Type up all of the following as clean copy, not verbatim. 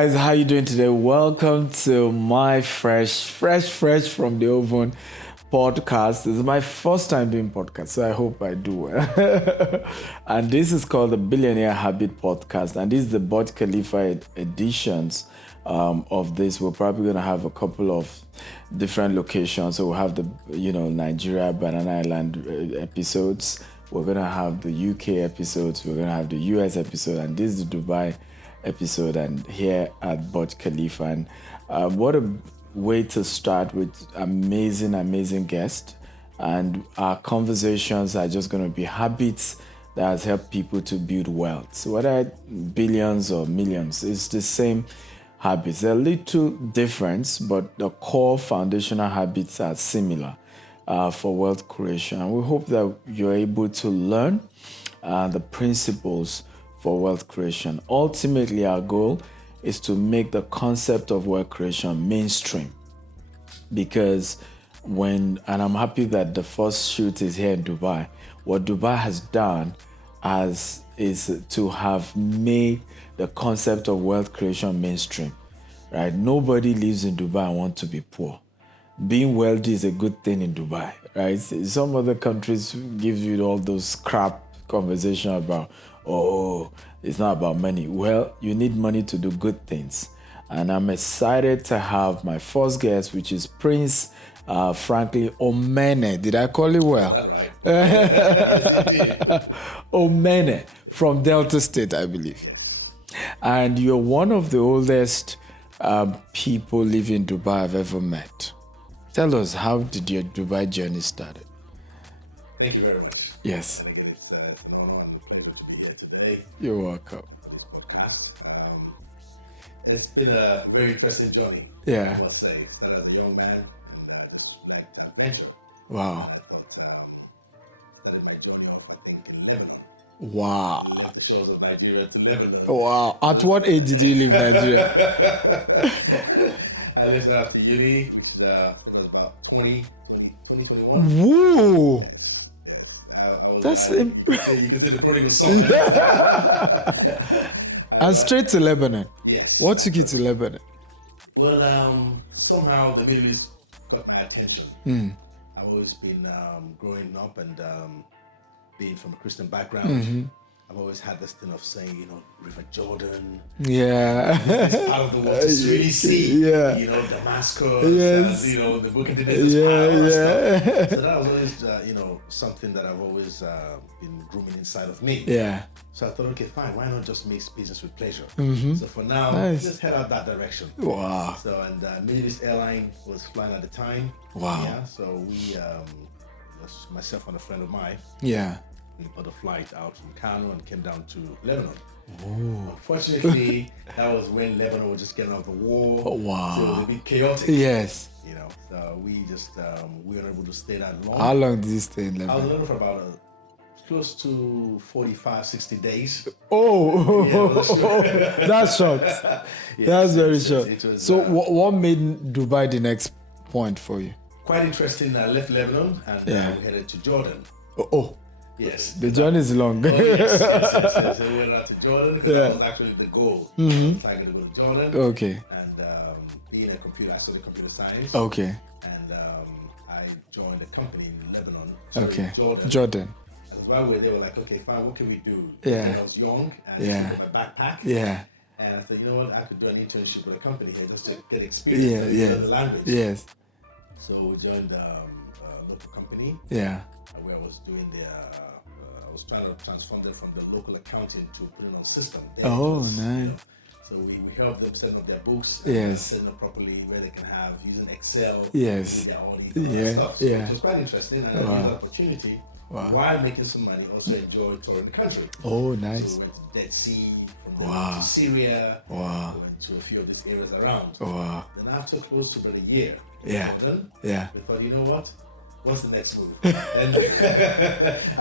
guys, how you doing today? Welcome to my fresh from the oven podcast. This is my first time doing podcast, so I hope I do well. And this is called the Billionaire Habit Podcast, and this is the Burj Khalifa editions of this. We're probably gonna have a couple of different locations. So we'll have the Nigeria, Banana Island episodes. We're gonna have the UK episodes. We're gonna have the US episode, and this is the Dubai episode, and here at Burj Khalifa. And what a way to start with amazing guests. And our conversations are just going to be habits that has helped people to build wealth. So whether billions or millions, it's the same habits. They're a little different, but the core foundational habits are similar for wealth creation. And we hope that you're able to learn the principles for wealth creation. Ultimately, our goal is to make the concept of wealth creation mainstream. Because and I'm happy that the first shoot is here in Dubai. What Dubai has done is to have made the concept of wealth creation mainstream, right? Nobody lives in Dubai and wants to be poor. Being wealthy is a good thing in Dubai, right? Some other countries give you all those crap conversation about, it's not about money. Well, you need money to do good things. And I'm excited to have my first guest, which is Prince Franklin Omene. Did I call it well? That's right. Omene from Delta State, I believe. And you're one of the oldest people living in Dubai I've ever met. Tell us, how did your Dubai journey start? Thank you very much. Yes. And again, it's an honor and privilege to be here today. You're welcome. It's been a very interesting journey. Yeah. I must say. Started as a young man, just like adventure. Wow. Started my journey off, I think, in Lebanon. Wow. I left the shores of Nigeria to Lebanon. Wow. At what age did you leave Nigeria? I left there after uni, which it was about 2021. Woo! That's impressive. You can see the prodigal son. And straight to Lebanon. Yes. What took you to Lebanon? Well, somehow the Middle East got my attention. I've always been growing up and being from a Christian background. Mm-hmm. I've always had this thing of saying, River Jordan. Yeah. This part of the world to really see. Yeah. Damascus. Yes. And, the book of the Yeah. So that was always, something that I've always been grooming inside of me. Yeah. So I thought, okay, fine. Why not just mix business with pleasure? Mm-hmm. So for now, Nice. just head out that direction. Wow. So Middle East Airline was flying at the time. Wow. Yeah. So we, myself and a friend of mine, Yeah. we bought a flight out from Kano and came down to Lebanon. Ooh. Unfortunately, that was when Lebanon was just getting out of the war. Oh, wow. So it was a bit chaotic. Yes. So we just we weren't able to stay that long. How long did you stay in I was in Lebanon? Lebanon for about close to 45, 60 days. Oh, Yeah, sure. that's short. Yes, That's very it short. was, So what made Dubai the next point for you? quite interesting. I left Lebanon and we headed to Jordan. Oh, Yes. the journey is long. Oh, yes. So we went out to Jordan because that was actually the goal. Mm-hmm. I to go to Jordan. Okay. And being a computer, I studied computer science. Okay. And I joined a company in Lebanon. Okay. Jordan. And while we were there, we were like, okay, fine, what can we do? Yeah. Because I was young and Yeah. I had my backpack. Yeah. And I said, you know what, I could do an internship with a company here just to get experience Yeah. in the language. Yes. So we joined a local company. Yeah. Where I was doing I was trying to transform them from the local accounting to put it on system. Nice. So we help them set up their books, Yes. set them properly where they can have using Excel. Yes. Do their own income Yeah, and stuff. So yeah. it was quite interesting, and I used the opportunity while making some money. Also enjoy touring the country. Oh, So nice. we went to Dead Sea, from there to Syria. Wow. We went to a few of these areas around. Wow. Then after close to about a year, Yeah. Yeah. we thought, you know what? What's the next move? And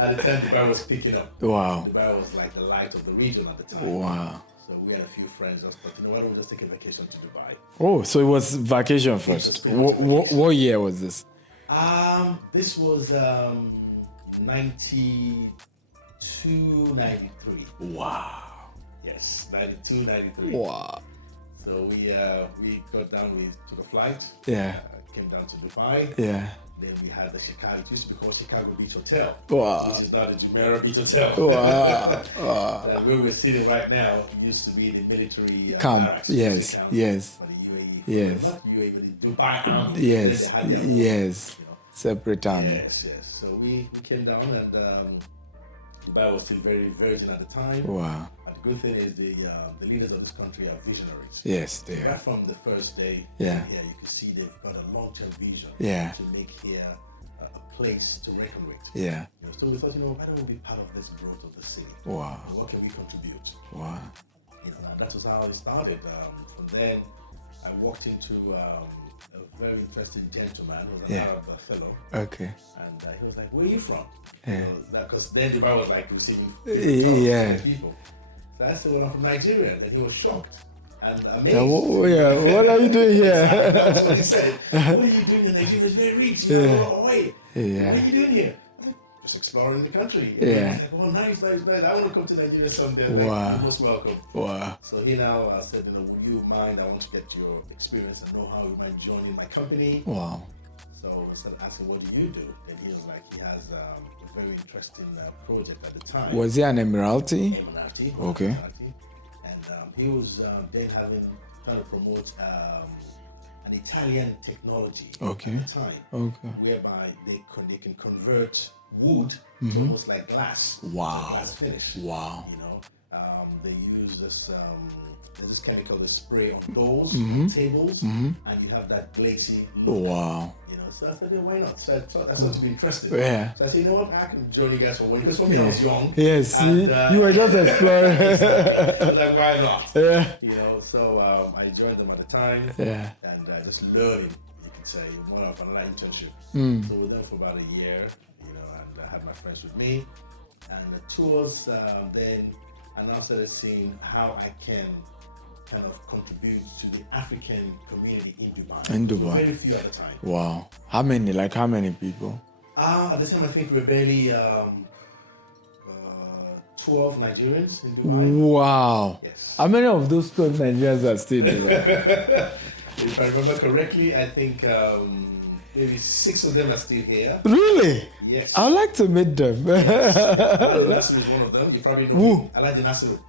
at the time, Dubai was picking up. Wow. Dubai was like the light of the region at the time. Wow. So we had a few friends just thought, you know, why don't we just take a vacation to Dubai? Oh, so it was vacation first. What year was this? This was 92, 93. Wow. Yes, 92, 93. Wow. So So we got down, we took a flight. Yeah. Came down to Dubai. Yeah. Then we had the Chicago, it used to be called Chicago Beach Hotel. Wow. Which is now the Jumeirah Beach Hotel. Wow. Wow. And where we're sitting right now used to be the military Camp. barracks. Yes. Camp Yes. For the UAE. Yes. Not UAE, but the Dubai Army. Yes. Then they had their own, Yes. you know. Separate army. Yes, yes. So we came down and Dubai was still very virgin at the time. Wow. But the good thing is the leaders of this country are visionaries. Yes, they Right are. from the first day, Yeah. you can see they've got a long-term vision Yeah. to make here a place to reckon with. Yeah. You know, so we thought, why don't we be part of this growth of the city? Wow. And what can we contribute? Wow. You know, and that was how it started. From then, I walked into a very interesting gentleman who was an Yeah. Arab fellow, Okay. and he was like, "Where are you from?" Yeah. Because then Dubai was like receiving Yeah. people. So I said, "Well, I'm from Nigeria," and he was shocked and amazed. Yeah. What are you doing here? That's what he said. What are you doing in Nigeria? It's very rich. You Yeah. know, away. Yeah. What are you doing here? I said, just exploring the country. Yeah. He's like, "Oh, nice. I want to come to Nigeria someday." Wow. You're most welcome. Wow. So he now said, "Would you mind? I want to get your experience and know how you might join in my company." Wow. So we started asking, "What do you do?" And he was like, he has a very interesting project at the time. Was he an Emirati? Emirati. Okay. Emirati. And he was then trying to promote an Italian technology Okay. at the time, Okay. whereby they can convert wood to almost like glass. Wow. To glass finish. Wow. You know, they use this. There's this chemical they spray on doors, Mm-hmm. on tables, and you have that glazy look. Wow. You know, so I said, yeah, why not? So I thought that started to be interesting. Yeah. So I said, you know what? I can join you guys for one. Because for me, I was young. Yes. And, You were just exploring. I was like, why not? Yeah. You know, so I joined them at the time. Yeah. And just learning, you could say, more of an internship. Mm. So we were there for about a year, you know, and I had my friends with me. And the tours, then I now started seeing how I can kind of contribute to the African community in Dubai. In So Dubai. very few at the time. Wow. How many? Like how many people? At the time, I think we were barely 12 Nigerians in Dubai. Wow. Yes. How many of those 12 Nigerians are still there? If I remember correctly, I think maybe 6 of them are still here. Really? Yes. I would like to meet them. Nasiru is one of them. You probably know Who? him. Alaji Nasiru.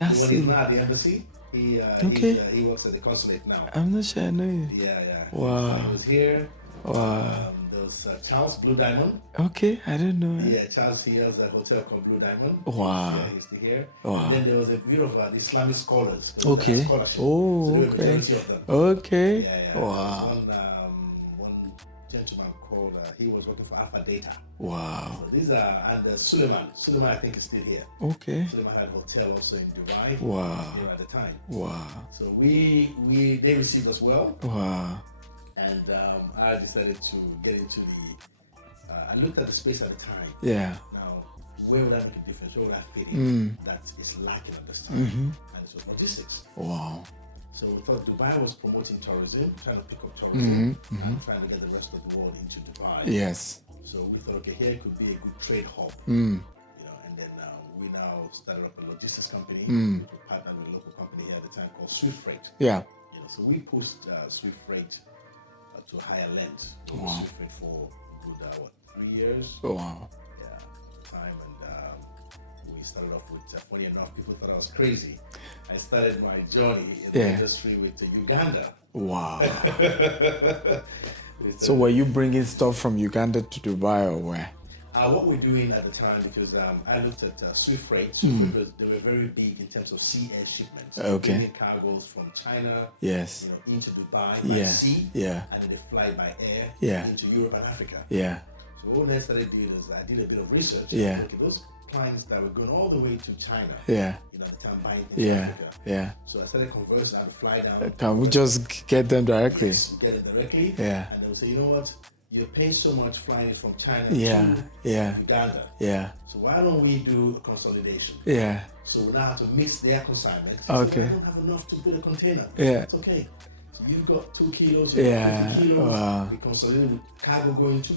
Nasiru. When he's not at the embassy, he works at the consulate now. I'm not sure I know you. Yeah. Wow. He was here. Wow. There's Charles Blue Diamond. Okay, I don't know. Yeah, Charles, he has a hotel called Blue Diamond. Wow. Yeah, he's still here. Wow. And then there was a bit of Islamic scholars. Okay. Scholarship. Oh, So there were okay. majority of them. Okay. Yeah. Wow. One gentleman called, he was working for Alpha Data. Wow. So these are, and Suleiman. Suleiman, I think, is still here. Okay. Suleiman had a hotel also in Dubai. Wow. Here at the time. Wow. So they received us well. Wow. And I decided to get into I looked at the space at the time. Yeah. Now, where would I make a difference? Where would I fit in? That is lacking at this time. And it was logistics. Wow. So we thought Dubai was promoting tourism, trying to pick up tourism, and trying to get the rest of the world into Dubai. Yes. So we thought, okay, here could be a good trade hub. Mm. You know, and then we now started up a logistics company. Mm. We partnered with a local company here at the time called Swift Freight. Yeah. You know, so we pushed Swift Freight to higher lengths. Wow. Swift Freight for good 3 years. Oh, wow. Yeah, time, and we started off with. Funny enough, people thought I was crazy. I started my journey in the industry with Uganda. Wow. So were you bringing stuff from Uganda to Dubai or where? What we're doing at the time, because I looked at Swift Freight. Swift Freight they were very big in terms of sea air shipments. Okay. Bringing cargoes from China, Yes. you know, into Dubai by sea, Yeah. and then they fly by air Yeah. into Europe and Africa. Yeah. So what I started doing is I did a bit of research. Yeah. Okay, those clients that were going all the way to China, Yeah. you know, at the time buying things from Yeah. Africa. Yeah. So I started conversing, I had to fly down. Can we just get them directly? Get it directly. Yeah. And they'll say, you know what? You're paying so much flying from China Yeah. to Yeah. Uganda. Yeah. So why don't we do a consolidation? Yeah. So we now have to mix their consignments. Okay. I don't have enough to put a container. Yeah. It's okay. So you've got 2 kilos, Yeah. 50 kilos. Wow. We consolidate with cargo going to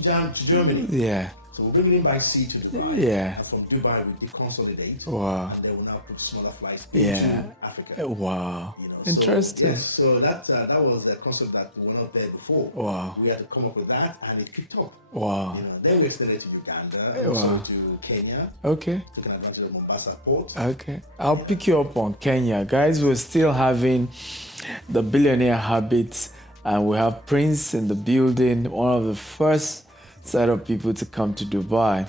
Germany. Yeah. So we're bringing him by sea to Dubai. Yeah. And from Dubai, we deconsolidate. Wow. And then we'll now put smaller flights Yeah. into Africa. Wow. You know, Interesting. So, yes, so that was a concept that we were not there before. Wow. We had to come up with that, and it picked up. Wow. You know, then we extended to Uganda, also to Kenya. Okay. Taking advantage of Mombasa port. Okay. I'll pick you up on Kenya. Guys, we're still having the Billionaire Habits, and we have Prince in the building, one of the first set of people to come to Dubai.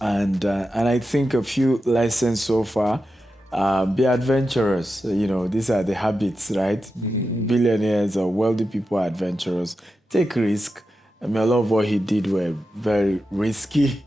And I think a few lessons so far. Be adventurous. You know, these are the habits, right? Billionaires or wealthy people are adventurous. Take risk. I mean, a lot of what he did were very risky.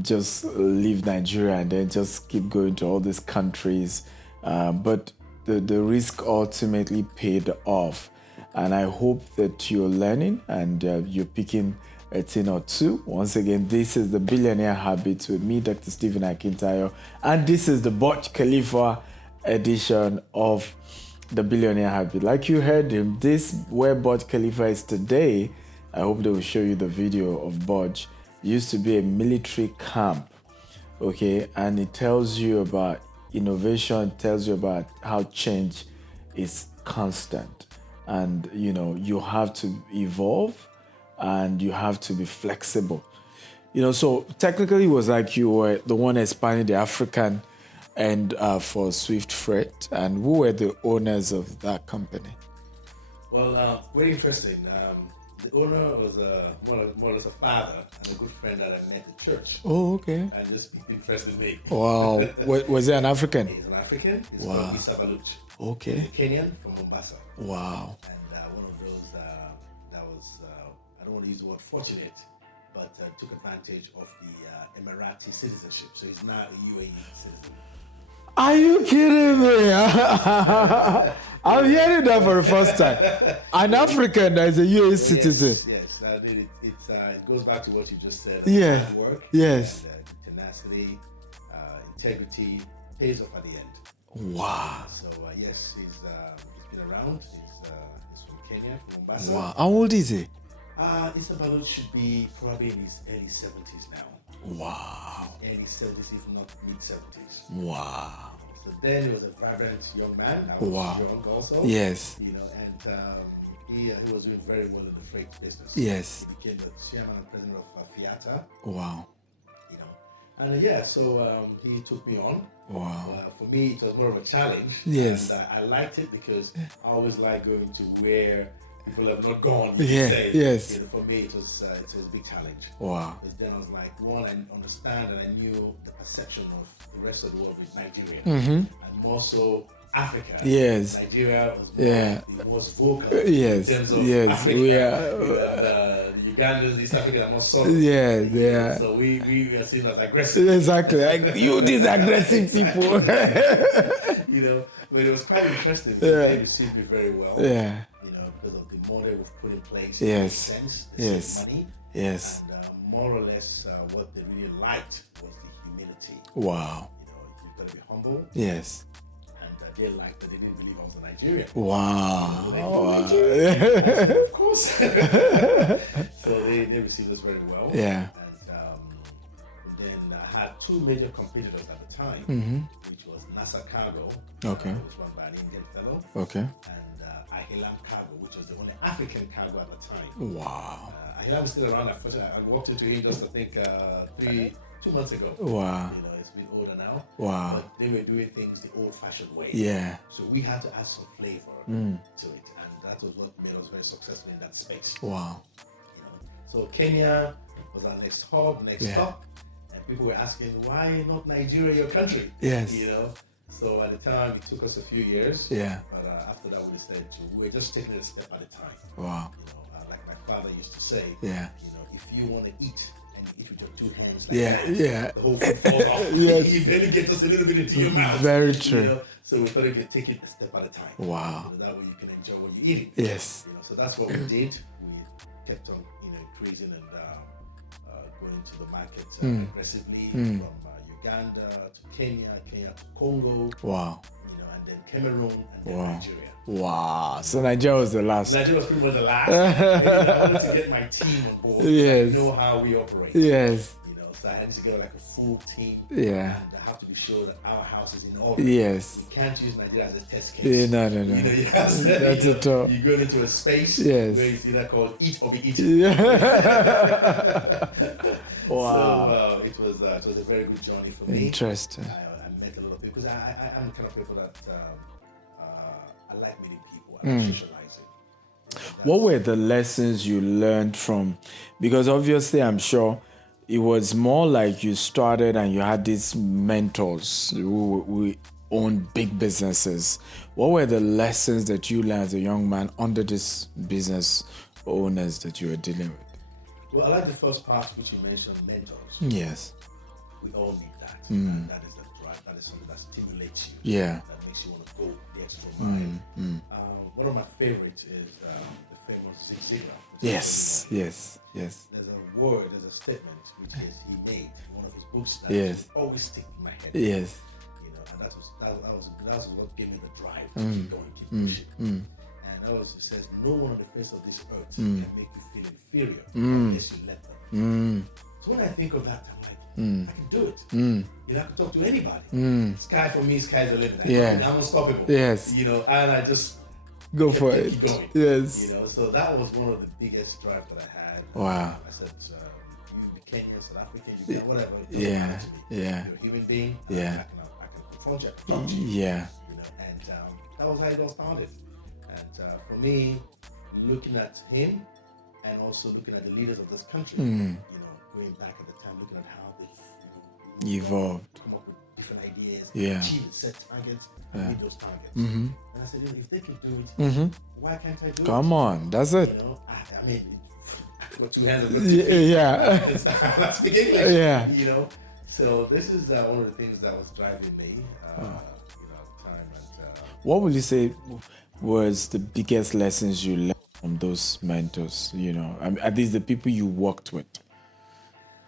Just leave Nigeria and then just keep going to all these countries. But the risk ultimately paid off. And I hope that you're learning and you're picking a thing or two. Once again, this is the Billionaire Habits with me, Dr. Stephen Akintayo. And this is the Burj Khalifa edition of the Billionaire Habit. Like you heard him, this where Burj Khalifa is today. I hope they will show you the video of Burj. It used to be a military camp, okay? And it tells you about innovation, tells you about how change is constant. And, you know, you have to evolve and you have to be flexible. You know, so technically it was like you were the one expanding the African end for Swift Freight. And who were the owners of that company? Well, very interesting. The owner was more or less a father and a good friend that I met at church. Oh, okay. And just interested me. Wow. Was he an African? He's an African. He's Wow. called Issa Baluch. Okay. He's a Kenyan from Mombasa. Wow. And one of those that was, I don't want to use the word fortunate, but took advantage of the Emirati citizenship. So he's now a UAE citizen. Are you kidding me? I'm hearing that for the first time. An African that is a UAE citizen. Yes. It goes back to what you just said. Yeah. Hard work. Yes. And, tenacity, integrity pays off at the end. Wow. So yes, he's been around. He's from Kenya, from Mombasa. Wow. How old is he? Issa Baluch should be probably in his early 70s now. Wow. Early 70s, if not mid 70s. Wow. So then he was a vibrant young man. I was young also. Yes. You know, and he was doing very well in the freight business. Yes. He became the chairman and president of Fiata. Wow. You know, and so he took me on. Wow. For me, it was more of a challenge. Yes. And I liked it because I always like going to where people have not gone. Yeah. Yes. You know, for me, it was a big challenge. Wow. Because then I was like, one, I understand and I knew the perception of the rest of the world with Nigeria, and more so Africa. Yes. Nigeria was the most vocal Yes. in terms of Africa. We are. The Ugandans, East Africans are more soft. Yeah. Yeah. So we were seen as aggressive. Exactly. Like, you, these aggressive people. You know, but it was quite interesting. Yeah. They received me very well. Yeah. Because of the model we've put in place. Yes. It made sense. They saved money. Yes. And more or less, what they really liked was the humility. Wow. You know, you've got to be humble. Yes. And they liked that they didn't believe I was a Nigerian. Wow. Of course. So they received us very well. Yeah. And then I had two major competitors at the time, which was NASA Cargo, Okay. which was by an Indian fellow. Okay. And Ahilam Cargo, which was the only African cargo at the time. Wow. Ahilam is still around. I walked into him just, I think, 2 months ago. Wow. You know, it's been older now. Wow. But they were doing things the old-fashioned way. Yeah. So we had to add some flavor to it, and that was what made us very successful in that space. Wow. You know, so Kenya was our next hub, next stop, and people were asking, why not Nigeria, your country? Yes. You know. So at the time, it took us a few years. Yeah. But after that, we were just taking it a step at a time. Wow. You know, like my father used to say. Yeah. You know, if you want to eat and you eat with your two hands, like Yeah. that, Yeah. the whole food falls off. Yes. You barely get just a little bit into your mouth. Very true. You know? So we thought if you take it a step at a time. Wow. You know, that way you can enjoy what you're eating. Yes. You know, so that's what we did. We kept on, increasing and going into the market aggressively from Uganda to Kenya, Kenya to Congo. Wow. And then Cameroon, and then Nigeria. Wow. So Nigeria was the last. Nigeria was pretty much the last. I wanted to get my team on board. Yes. I know how we operate. Yes. So I had to get like a full team. Yeah. And I have to be sure that our house is in order. Yes. You can't use Nigeria as a test case. Yeah, no. That's it all. You go into a space where it's either called eat or be eaten. Yeah. Wow. So it was a very good journey for me. Interesting. I met a lot of people because I'm the kind of people that I like meeting people. I like socializing. What were the lessons you learned from? Because obviously, I'm sure it was more like you started and you had these mentors who owned big businesses. What were the lessons that you learned as a young man under these business owners that you were dealing with? Well, I like the first part which you mentioned, mentors. Yes. We all need that. And that is the drive. That is something that stimulates you. Yeah. That makes you want to go the extra mile. One of my favorites is the famous Zig Ziglar. Yes. There's a statement which he made in one of his books that always stick in my head. Yes. And that was what gave me the drive to keep going, keep pushing. And it says, no one on the face of this earth can make you feel inferior unless you let them. So when I think of that, I'm like, I can do it. I can talk to anybody. Sky for me, sky's the limit. I'm unstoppable. Yes. And I just go for it. Keep going. Yes. So that was one of the biggest drives that I had. Wow. I said, you be Kenyan, South African, you can whatever. Yeah. You're a human being. Yeah. I can confront you. I can talk to you. Yeah. And that was how it all started. And for me, looking at him and also looking at the leaders of this country, going back at the time, looking at how they evolved, come up with different ideas, achieve set targets, meet those targets. Mm-hmm. And I said, if they can do it, why can't I do it? Come on, that's it. I mean, I got two hands. Yeah. I speak English. Yeah. So this is one of the things that was driving me. At the time. And, what would you say was the biggest lessons you learned from those mentors? At least the people you worked with.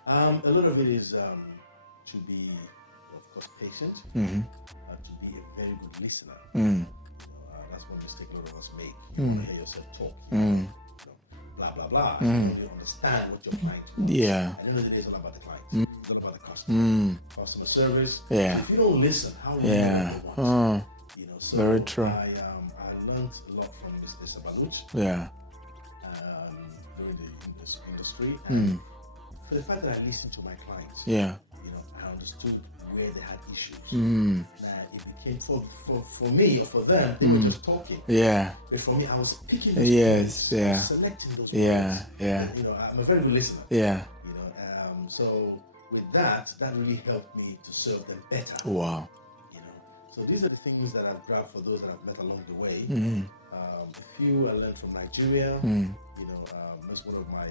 A lot of it is to be, of course, patient, to be a very good listener. That's one mistake a lot of us make. You want to hear yourself talk, blah, blah, blah. You understand what your client wants. Yeah. And end of the day, it's not about the client. It's all about the customer. Customer service. Yeah. So if you don't listen, how will you know what they want? So very true. I learned a lot from Mr. Baluch. Yeah. During the industry. And for the fact that I listened to my clients, I understood where they had issues. Now it became for me or for them, they were just talking. Yeah. But for me, I was picking. Selecting those. Yeah. I'm a very good listener. Yeah. So with that really helped me to serve them better. Wow. So these are the things that I've grabbed for those that I've met along the way. A few I learned from Nigeria. That's one of my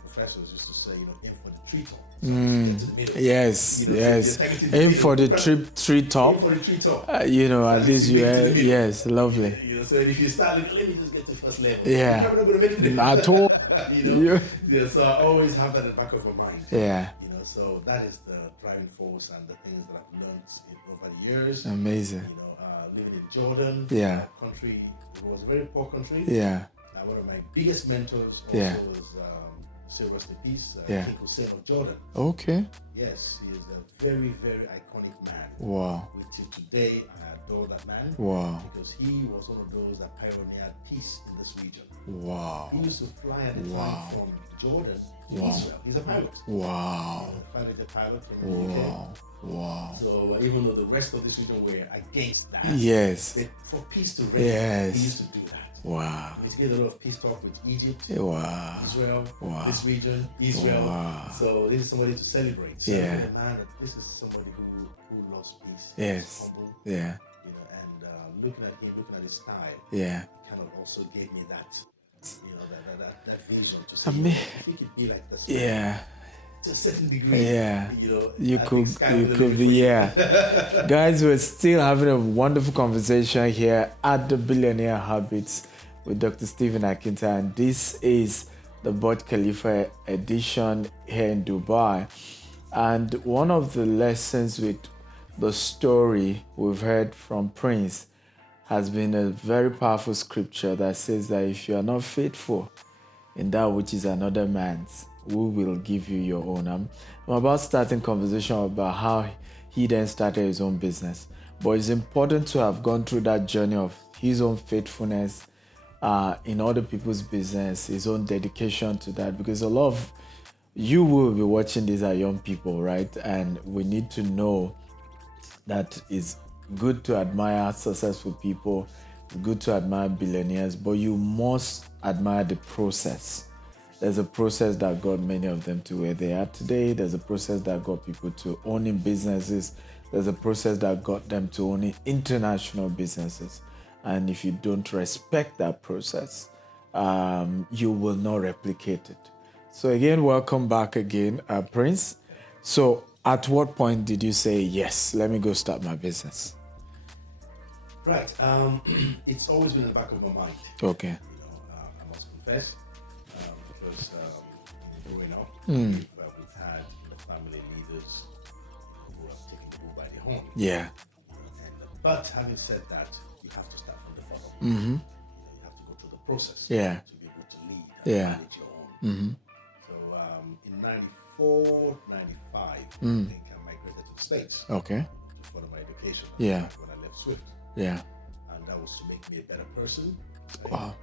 professors used to say, aim for the treetop. So yes. Aim for the treetop. Aim for the treetop. At least you are. Yes, lovely. So if you start looking, let me just get to first level. Yeah. You're not going to make it. At all. So I always have that in the back of my mind. Yeah. So that is the driving force and the things that I've learned over the years. Amazing. Living in Jordan. Yeah. Country. It was a very poor country. Yeah. One of my biggest mentors also was say rest in peace, King Hussein of Jordan. Okay. Yes, he is a very, very iconic man. Wow. Till today, I adore that man. Wow. Because he was one of those that pioneered peace in this region. Wow. He used to fly at the time from Jordan to Israel. He's a pilot. Wow. He's a pilot from the UK. Wow. So even though the rest of this region were against that, for peace to reign, he used to do that. Wow. He did a lot of peace talk with Egypt, Israel, this region, Israel. Wow. So this is somebody to celebrate. Man, this is somebody who loves peace. Yes. He's humble. Yeah. And looking at him, looking at his style, kind of also gave me that, that vision to say, if he could be like this. To a certain degree, you could be, Guys, we're still having a wonderful conversation here at the Billionaire Habits with Dr. Stephen Akintayo, and this is the Burj Khalifa edition here in Dubai. And one of the lessons with the story we've heard from Prince has been a very powerful scripture that says that if you are not faithful in that which is another man's, who will give you your own? I'm about starting conversation about how he then started his own business. But it's important to have gone through that journey of his own faithfulness in other people's business, his own dedication to that, because a lot of you will be watching these are young people, right? And we need to know that it's good to admire successful people, it's good to admire billionaires, but you must admire the process. There's a process that got many of them to where they are today. There's a process that got people to owning businesses. There's a process that got them to owning international businesses. And if you don't respect that process, you will not replicate it. So again, welcome back again, Prince. So at what point did you say, yes, let me go start my business? Right. It's always been in the back of my mind. Okay. I must confess, because growing up, we've had family leaders who have taken the bull by the horn. Yeah. But having said that, you have to start from the bottom. You have to go through the process Yeah. to be able to lead and manage your own. So in 94, 95, I think I migrated to the States Okay. to further my education. Yeah. When I left Swift. Yeah. And that was to make me a better person. Wow.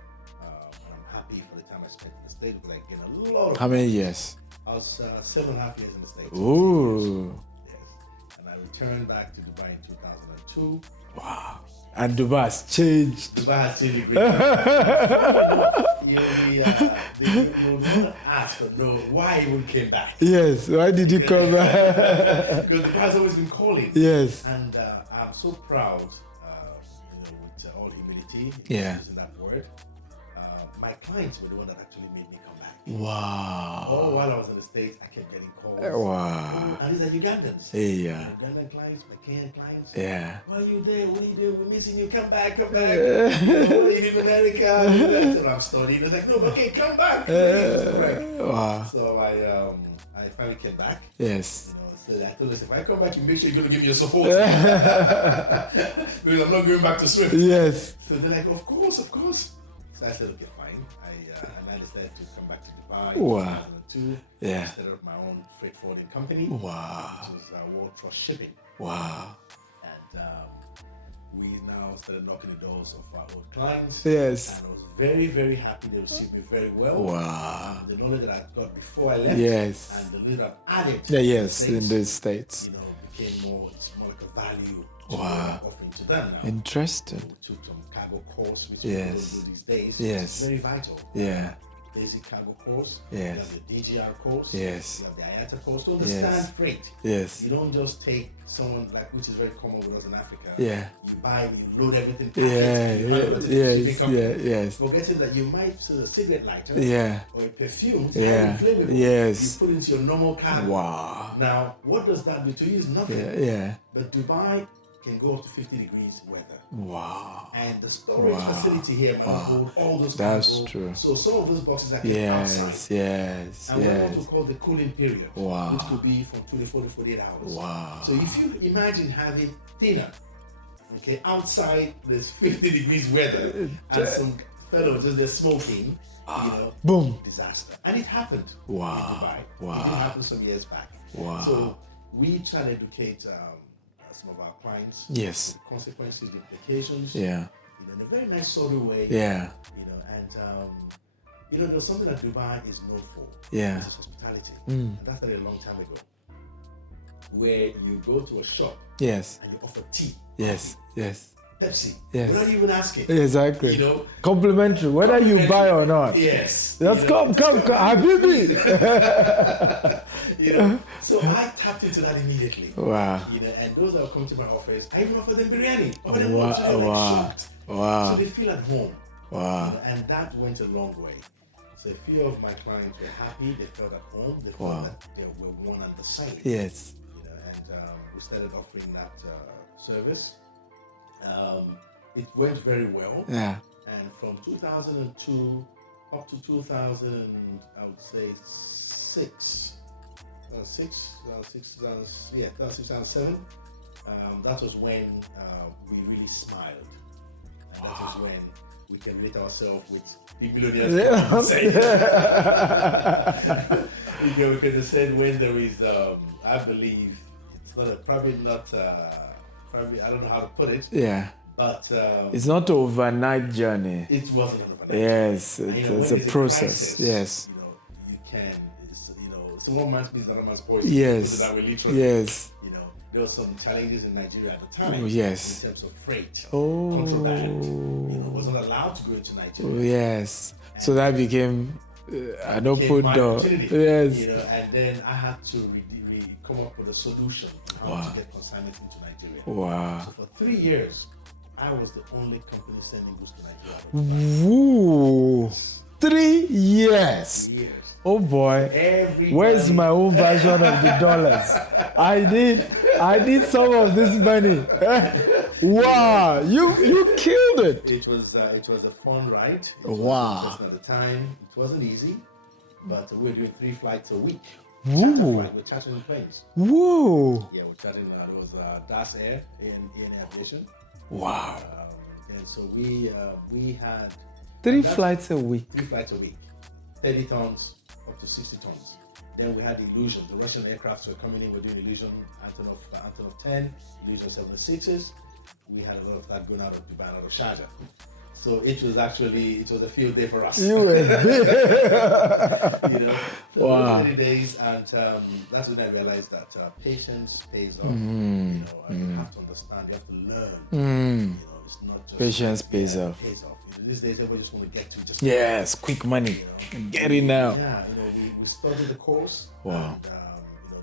And I'm happy for the time I spent in the States because I gained a lot of. How many years? I was 7.5 years in the States. Ooh. Yes. And I returned back to Dubai in 2002. Wow. And Dubai has changed. Dubai has changed a great deal. They would not ask or know why he even came back. Yes. Why did you come back? Because Dubai has always been calling. Yes. And I'm so proud, with all humility, Yeah. using that word. My clients were the one that actually made me come back. Wow. All while I was in the States, I kept getting calls. Wow. And these are Ugandans. Yeah. My Ugandan clients, my Kenyan clients. Yeah. Why are you there? What are you doing? We're missing you. Come back, come back. What are you doing in America? I said, I'm studying. I was like, no, okay, come back. Wow. So I finally came back. Yes. So I told us, if I come back, you make sure you're going to give me your support. Because I'm not going back to Swift. Yes. So they're like, of course, of course. So I said, okay, fine. I decided to come back to Dubai Wow. in 2002. Yeah. I started up my own freight forwarding company. Wow. Which is World Trust Shipping. Wow. And we now started knocking the doors of our old clients. Yes. And I was very, very happy. They received me very well. Wow. The knowledge that I got before I left. Yes. And the knowledge that I've added. Yeah, yes, to the in the States. became more, it's more like a value to Wow. what I'm offering to them now. Interesting. We took some cargo course, which Yes. we do these days. Yes. It's very vital. Yeah. Basic cargo course. Yes. You have the DGR course. Yes. You have the IATA course. To understand freight. Yes. You don't just take someone which is very common with us in Africa. Yeah. You buy, you load everything. Yeah. You hand it over to the shipping Yes. company, Yeah. Yes. forgetting that you might see a cigarette lighter. Yeah. Or a perfume. Yeah. Flammable. Yes. You put into your normal car. Wow. Now, what does that do to you? Is nothing. Yeah. Yeah. But Dubai can go up to 50 degrees weather. Wow. And the storage facility here might hold all those That's cargo. true. So some of those boxes are kept Yes. outside. Yes. And what we Yes. call the cooling period, Wow. which could be from 24 to 48 hours. Wow. So if you imagine having dinner, okay, outside there's 50 degrees weather, and some fellow just there smoking, Boom. disaster. And it happened Wow. in Dubai. Wow. It did happen some years back. Wow. So we try to educate some of our clients. Yes. The consequences, the implications. Yeah. In a very nice subtle way. Yeah. And there's something that Dubai is known for. Yeah. It's hospitality. And that started a long time ago. Where you go to a shop Yes. and you offer tea, Yes. Yes. Pepsi, Yes. without even asking. Exactly. Complimentary, whether you buy or not. Yes. Just come, Habibi. So I tapped into that immediately. Wow. And those that come to my office, I even offer them biryani. Wow. They're shocked. Wow. So they feel at home. Wow. And that went a long way. So a few of my clients were happy. They felt at home. They felt that they were one and the same. Yes. And we started offering that service. It went very well. Yeah. And from 2002 up to 2000, I would say 6, 2007. That was when we really smiled, and that was when we can relate ourselves with the billionaires. We can descend when there is, I believe, it's not probably not, probably I don't know how to put it. Yeah. But it's not an overnight journey. It wasn't an overnight. Yes, it's a process. Yes. You can. It's one man's business, another man's voice. Yes. Yes. There were some challenges in Nigeria at the time. Oh, yes. In terms of freight, contraband. Wasn't allowed to go into Nigeria. Oh, yes. So that became an open door. Yes. And then I had to come up with a solution on how to get consignment into Nigeria. Wow. So for 3 years, I was the only company sending goods to Nigeria. Woo! 3 years. 3 years. Oh boy. Where's my own version of the dollars? I need some of this money. Wow, you killed it. It was a fun ride. Wow. Just at the time, it wasn't easy, but we were doing 3 flights a week. Woo. We're chartering planes. Woo. Yeah, we're chartering. It was DAS Air in Aviation. Wow. And so we had 3 flights a week. 3 flights a week, 30 tons up to 60 tons. Then we had Illusion. The Russian aircrafts were coming in. We're doing Illusion, Antonov 10, Illusion 76s. We had a lot of that going out of Dubai, out of Sharjah. So it was a field day for us. You were big. Wow. 30 days, and that's when I realized that patience pays off. And you have to understand, you have to learn. It's not just patience pays off. These days, everybody just want to get to just quick money. Get it now. Yeah, we started the course. Wow. And,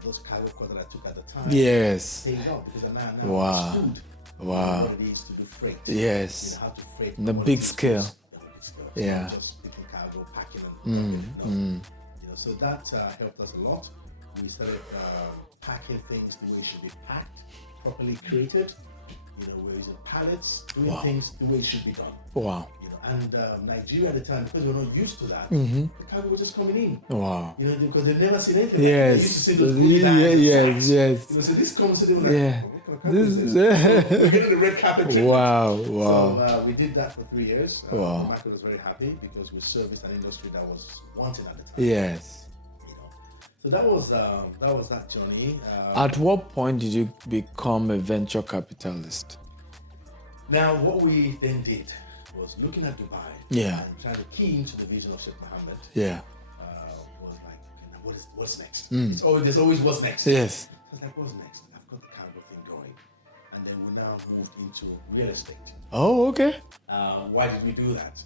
those cargo courses that I took at the time. Yes. Paid off because I now understood. Wow. What it is to do freight. Yes. How to freight. The big scale. Yeah. So just picking cargo, packing and so that helped us a lot. We started packing things the way it should be packed, properly created. We're using pallets, doing things the way it should be done. Wow. And Nigeria at the time, because we're not used to that, the cargo was just coming in. Wow. Because they've never seen anything. Yes. They used to see those yes. So this comes to them like, what kind of this is this? We're getting the red carpet treatment. Wow. So we did that for 3 years. The market was very happy because we serviced an industry that was wanted at the time. Yes. So that was that journey. At what point did you become a venture capitalist? Now, what we then did was looking at Dubai. Yeah. And trying to key into the vision of Sheikh Mohammed. Yeah. Was like, what's next? There's always what's next. Yes. So I was like, what's next? I've got the cargo thing going, and then we now moved into real estate. Oh, okay. Why did we do that?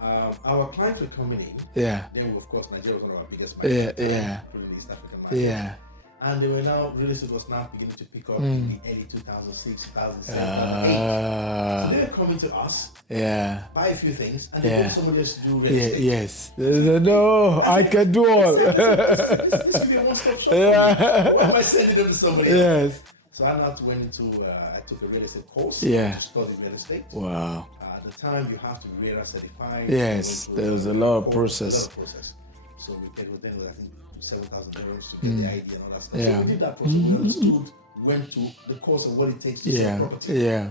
Our clients were coming in. Yeah. Then, of course, Nigeria was one of our biggest markets. Including the East African market. Yeah. And they were now, real estate was now beginning to pick up in the early 2006, 2007, 2008. So they were coming to us, buy a few things, and then somebody else to do real estate. Yes. No, I can do all. This could be a one-stop shop. Why am I sending them to somebody else? Yes. So I now went into, I took a real estate course. Yeah. To study real estate. Wow. At the time, you have to be RERA certified. Yes, there was a lot of process. So we paid with them, I think, 7,000 dirhams to get the idea and all that stuff. Yeah. So we did that process. We understood, went to the course of what it takes to sell property. Yeah.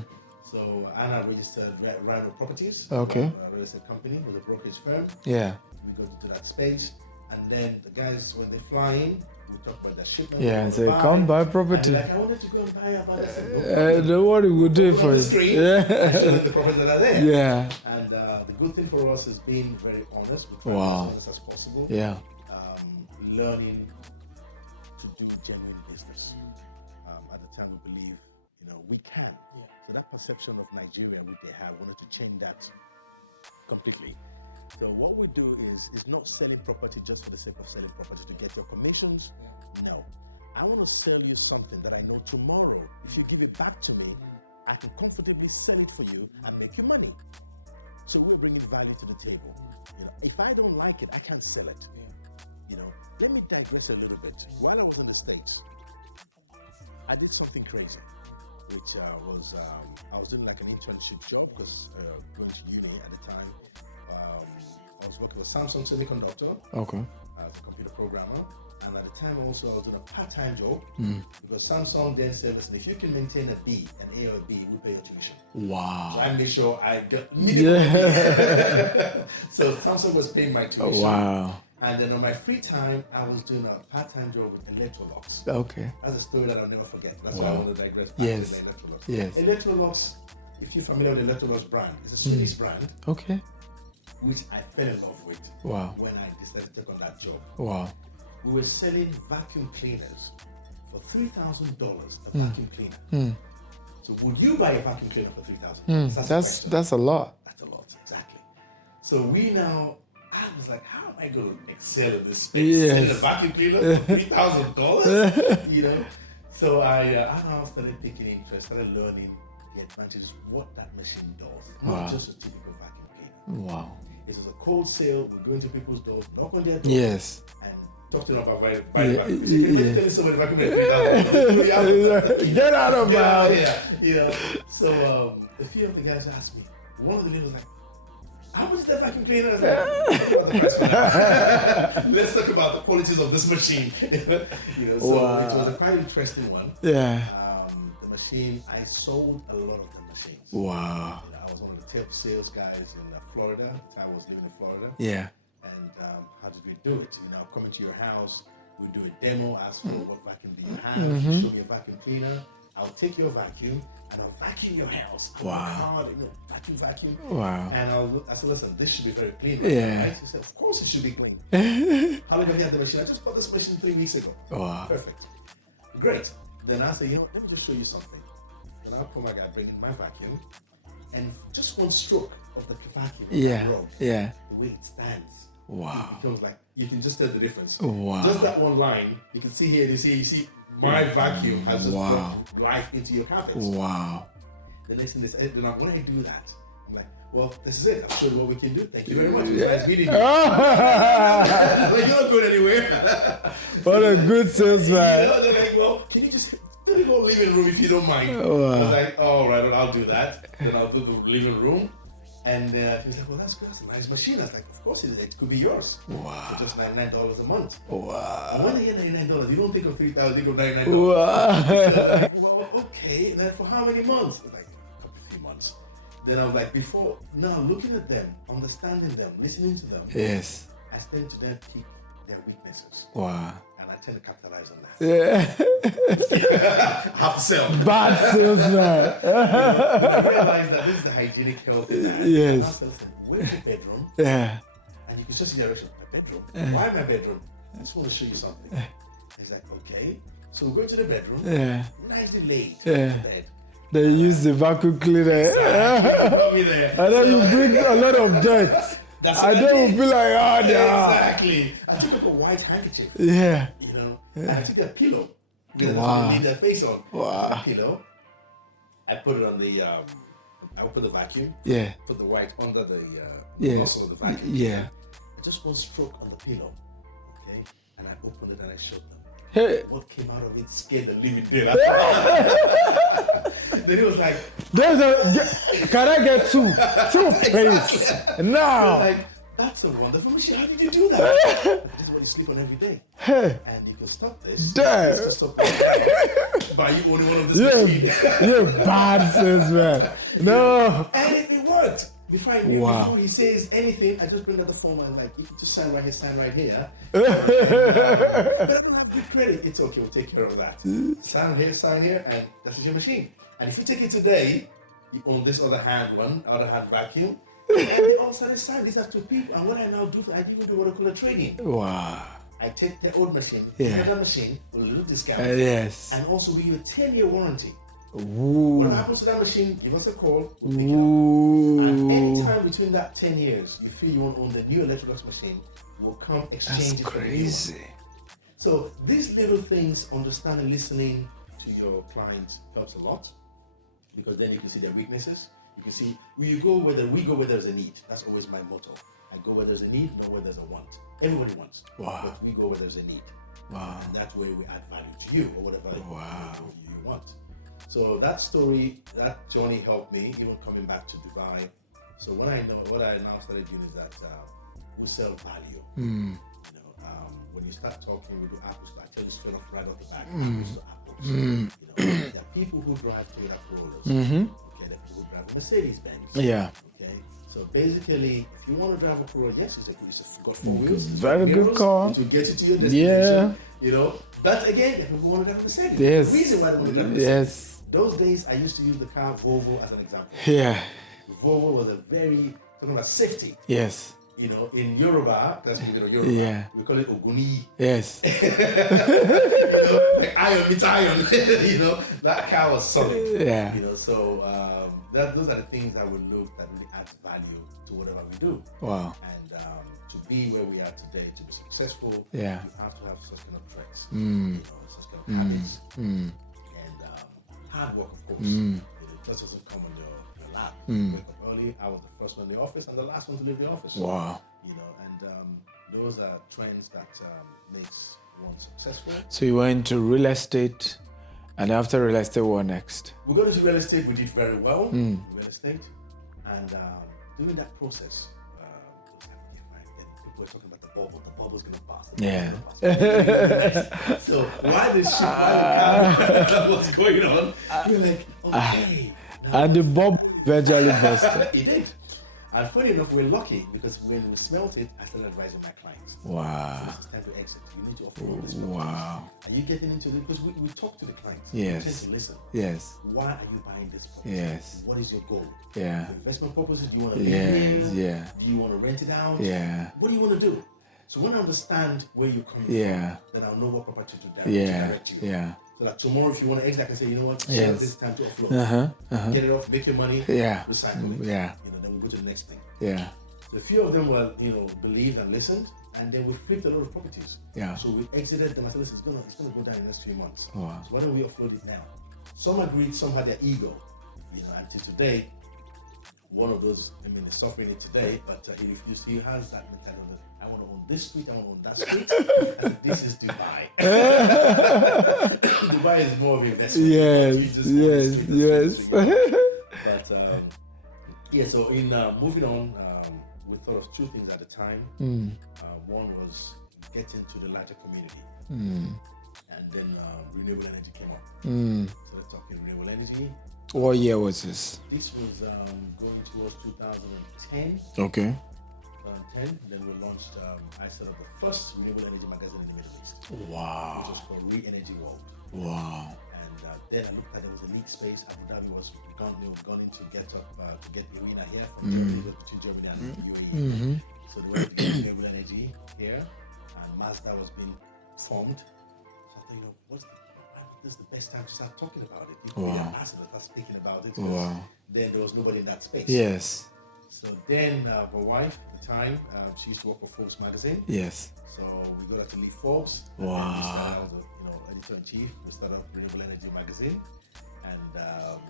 So Anna registered Rhino Properties. Okay. A real estate company with a brokerage firm. Yeah. We go to that space, and then the guys, when they fly in, we talk about their shipment. Yeah, and say, come buy property. And like, I wanted to go and buy about that. Don't worry, we'll do it for you. Yeah. And show them the properties that are there. Yeah. And the good thing for us is being very honest. We try to be as honest as possible. Yeah. Learning to do genuine business. At the time, we believe, we can. So that perception of Nigeria which they have, wanted to change that completely. So what we do is not selling property just for the sake of selling property to get your commissions. No. I want to sell you something that I know tomorrow, if you give it back to me, I can comfortably sell it for you and make you money. So we're bringing value to the table. If I don't like it, I can't sell it. Let me digress a little bit. While I was in the States, I did something crazy, which was I was doing like an internship job because going to uni at the time, I was was working with Samsung Semiconductor Okay. as a computer programmer. And at the time also I was doing a part-time job because Samsung then said, listen, if you can maintain a B, an A or a B, we'll pay your tuition. Wow. So I made sure I got So Samsung was paying my tuition. Wow. And then on my free time, I was doing a part-time job with Electrolux. Okay. That's a story that I'll never forget. That's why I want to digress back Yes. to the Electrolux. Yes. Electrolux, if you're familiar with the Electrolux brand, it's a Swedish brand, Okay. which I fell in love with Wow. when I decided to take on that job. Wow. We were selling vacuum cleaners for $3,000 a vacuum cleaner. So would you buy a vacuum cleaner for $3,000? That's a lot. That's a lot, exactly. So I was like, how am I going to excel in this space? Yes. Selling a vacuum cleaner for $3,000, you know? So I now started taking interest, started learning the advantages, what that machine does. Not just a typical vacuum cleaner. Wow. It was a cold sale. We go into people's doors, knock on their door, Yes. and talk to them about buying vacuum cleaner. Tell somebody vacuum cleaner Get out of my house. Yeah, you know. So a few of the guys asked me. One of the ladies was like, "How much is that vacuum cleaner?" I was like, let's talk about the qualities of this machine. You know, so it was a quite interesting one. Yeah. The machine, I sold a lot of the machines. Wow. You know, I was one of the top sales guys in Florida. At the time I was living in Florida. Yeah. And how did we do it? You know, coming to your house, we do a demo, ask for what vacuum do you have, you show me a vacuum cleaner, I'll take your vacuum and I'll vacuum your house. Wow. Vacuum. Wow. And I said, listen, this should be very clean. Yeah. Right? He said, of course it should be clean. How long have you had the machine? I just bought this machine 3 weeks ago. Wow. Perfect. Great. Then I say, you know what, let me just show you something. Then I'll come back, I bring in my vacuum, and just one stroke of the vacuum, Yeah. the way it stands. Wow. It becomes like, you can just tell the difference. Wow. Just that one line, you can see here, you see my vacuum has just brought life into your carpet. Wow. The next thing is, when I do that, I'm like, well, this is it. I've showed you what we can do. Thank you very much. It was nice meeting you. Like, you're not going anywhere. What a good salesman. They're like, well, can you just do the whole living room if you don't mind? Wow. I was like, all right, I'll do that. Then I'll do the living room. And he was like, well, that's a nice machine. I was like, of course it is. It could be yours. Wow. For just $99 a month. Wow. And when they get $99, you don't think of $3,000, you think of $99. Wow. Well, okay, then for how many months? Like, a couple 3 months. Then I was like, before, now looking at them, understanding them, listening to them, Yes. I tend to then pick their weaknesses. Wow. And I tend to capitalize on that. Yeah. I have to sell. Bad salesman. I realized that this is the hygienic health. Yes. I said, listen, where's your bedroom? Yeah. And you can just see the direction. My bedroom? Why my bedroom? I just want to show you something. And he's like, okay. So we go to the bedroom. Yeah. Nicely laid. Yeah. To bed. They use the vacuum cleaner. Got me there. And then you bring a lot of dirt. I don't feel like, oh, no. Exactly. I took up a white handkerchief. Yeah. You know, and I took a pillow. You know, Wow. leave their face on. Wow. Pillow. I put it on the. I opened the vacuum. Yeah. Put the white under the Yes. muscle of the vacuum. Yeah. I just one stroke on the pillow. Okay. And I opened it and I showed them. Hey. What came out of it scared the living dead out of me. Then it was like, Can I get two? Two, please. Now. like, that's a wonderful machine. How did you do that? This is what you sleep on every day. Hey. And you can stop this. Damn. This can stop this. By you only one of this machine. You're bad salesman. No. And it worked. Before he says anything, I just bring out the form and like, if you just sign right here. But I don't have good credit. It's okay, we'll take care of that. Sign here, and that's your machine. And if you take it today, you own this other hand vacuum. And they all started signing. These are two people. And what I now do, I do what I call a trading. Wow. I take their old machine, Yeah. another machine with a little discount. Yes. And also we give a 10-year warranty. Ooh. What happens to that machine, give us a call. We'll pick it up. Ooh. And any time between that 10 years, you feel you want to own the new Electrolux machine, we'll come exchange That's it for the new one. crazy. So these little things, understanding, listening to your clients helps a lot, because then you can see their weaknesses. You can see we go where there's a need. That's always my motto. I go where there's a need, not where there's a want. Everybody wants, Wow. but we go where there's a need. Wow. And that's where we add value to you or whatever Wow. you want. So that story, that journey helped me, even coming back to Dubai. So what I now started doing is that we people sell value. When you start talking with the apples, I tell you straight off right off the back, apples to apples. There are people who drive Toyota Corollas. Okay, there are people who drive a Mercedes Benz. Yeah. Okay, so basically, if you want to drive a Corolla, yes, it's got 4 wheels. Very good car. To get you to your destination. Yeah. But again, if people want to drive a Mercedes, Yes. the reason why they want to drive a Mercedes. Yes. Those days, I used to use the car Volvo as an example. Yeah. Volvo was a very talking about safety. Yes. In Yoruba, that's what we Yoruba. Yeah. We call it Oguni. Yes. Like iron meets iron. That car was solid. Yeah. So those are the things that we look that really adds value to whatever we do. Wow. And to be where we are today, to be successful, Yeah. you have to have such kind of traits, such kind of habits, and hard work, of course. It just doesn't come on your lap. You wake up early. I was the first one in the office and the last one to leave the office. Wow. And those are trends that makes one successful. So you went into real estate, and after real estate, what next? We got into real estate. We did very well in real estate, and during that process, people were talking about the bubble. The bubble's gonna burst. Yeah. So why the shit? What's going on? You're like, okay. And the bubble eventually busted. It did. And funny enough, we're lucky because when we smelt it, I started advising my clients. Wow. So it's time to exit. You need to offload this property. Wow. Are you getting into it? Because we talk to the clients. Yes. We tend to listen. Yes. Why are you buying this property? Yes. What is your goal? Yeah. For investment purposes, do you want to live Yes. here? Yeah. Do you want to rent it out? Yeah. What do you want to do? So when I understand where you're coming Yeah. from, then I'll know what property to Yeah. direct you. Yeah. So that tomorrow, if you want to exit, I can say, you know what? Yes. This is time to offload. Get it off, make your money. Yeah. Recycle it. Yeah. Then we go to the next thing. Yeah. So a few of them were, believed and listened, and then we flipped a lot of properties. Yeah. So we exited them. I said, listen, it's gonna go down in the next few months. Wow. So why don't we offload it now? Some agreed, some had their ego. Until today, one of those, is suffering it today, but he has that mentality. I want to own this street, I want to own that street. I said, this is Dubai. Dubai is more of an investment. Yes. But so in moving on, we thought of 2 things at the time. One was getting to the larger community. And then renewable energy came up. So let's talk renewable energy. What year was this? This was going towards 2010. Okay. 2010. Then we launched, I set up the first renewable energy magazine in the Middle East. Wow. Which was called Re-Energy World. Wow. And then I looked at there was a league space. Abu Dhabi was gone in to get arena here from Germany to Germany and UAE. So they wanted to get renewable energy here, and Mazda was being formed. So I thought, this is the best time to start talking about it. You can be ambassador, start speaking about it. Wow. Then there was nobody in that space. Yes. So then my wife at the time, she used to work for Forbes magazine. Yes. So we got her to leave Forbes. Wow. And we started, editor-in-chief. We started Renewable Energy magazine. And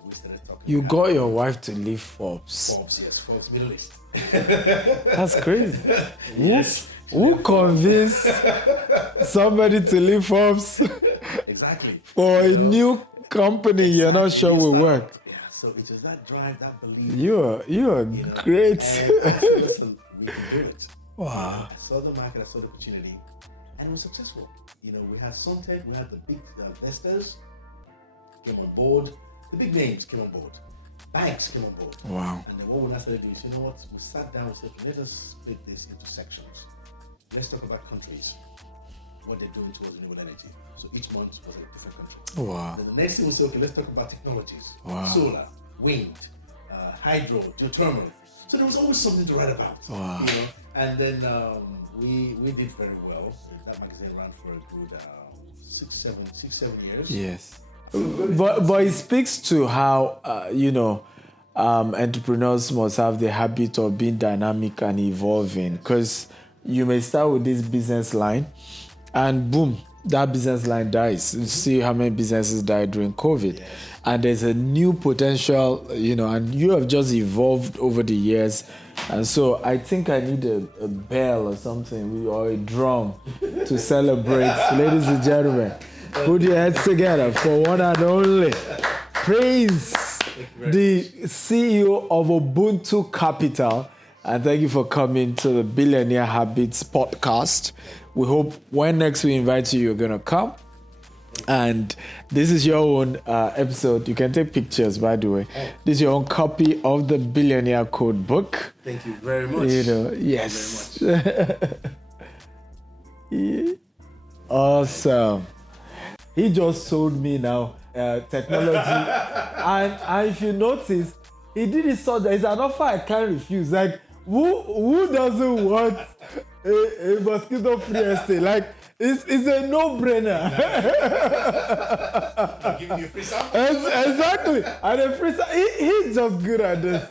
we started talking. You got your wife to leave Forbes. Forbes, yes. Forbes Middle East. That's crazy. Yes. Who convinced somebody to leave Forbes Exactly. for a new company you're not sure will work? Yeah, so it was that drive, that belief. You are great. And I said, listen, we can do it. Wow. I saw the market, I saw the opportunity, and it was successful. We had Suntech, we had the big investors came on board, the big names came on board, banks came on board. Wow. And then what we started doing is, we sat down and said, let us split this into sections. Let's talk about countries, what they're doing towards renewable energy. So each month was a different country. Wow. Then the next thing we said, okay, let's talk about technologies. Wow. Solar, wind, hydro, geothermal. So there was always something to write about. Wow. And then we did very well. That magazine ran for a good 6-7 years. Yes. But it speaks to how entrepreneurs must have the habit of being dynamic and evolving, because you may start with this business line and boom, that business line dies. You see how many businesses died during COVID. Yes. And there's a new potential, and you have just evolved over the years. And so I think I need a bell or something, or a drum to celebrate. Ladies and gentlemen, put your heads together for one and only. Praise the CEO of Ubuntu Capital, And thank you for coming to the Billionaire Habits podcast. We hope when next we invite you, you're going to come. And this is your own episode. You can take pictures, by the way. This is your own copy of the Billionaire Code book. Thank you very much. Yes. Awesome. He just sold me now technology. and if you notice, he did it so there's an offer I can't refuse. Like, who doesn't want a mosquito-free estate? Like, it's a no-brainer. I'm giving you a free sample. Exactly. And a free he's just good at this.